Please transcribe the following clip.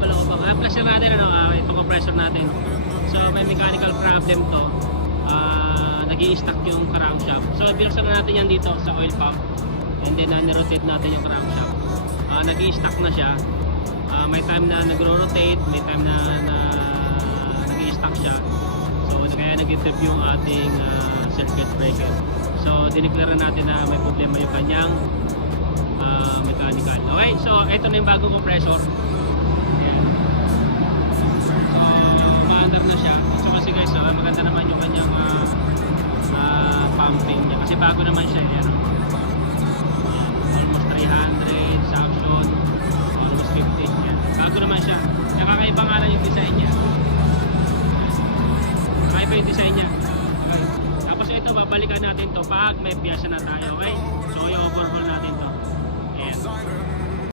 balokobang. Pressure natin, itong compressor natin. So may mechanical problem to. Nag-i-stuck yung crankshaft. So binuksan na natin yan dito sa oil pump. And then ni-rotate natin yung crankshaft. Nag-i-stuck na siya. May time na nagro-rotate, may time na nag-i-stuck siya. So kaya nag-trip yung ating circuit breaker. So dineclare natin na may problema yung kanyang mechanical. Okay, so ito na yung bagong compressor. Ayan. So maandar na siya. So kasi guys, maganda naman yung kanyang pumping niya kasi bago naman siya. Ayan.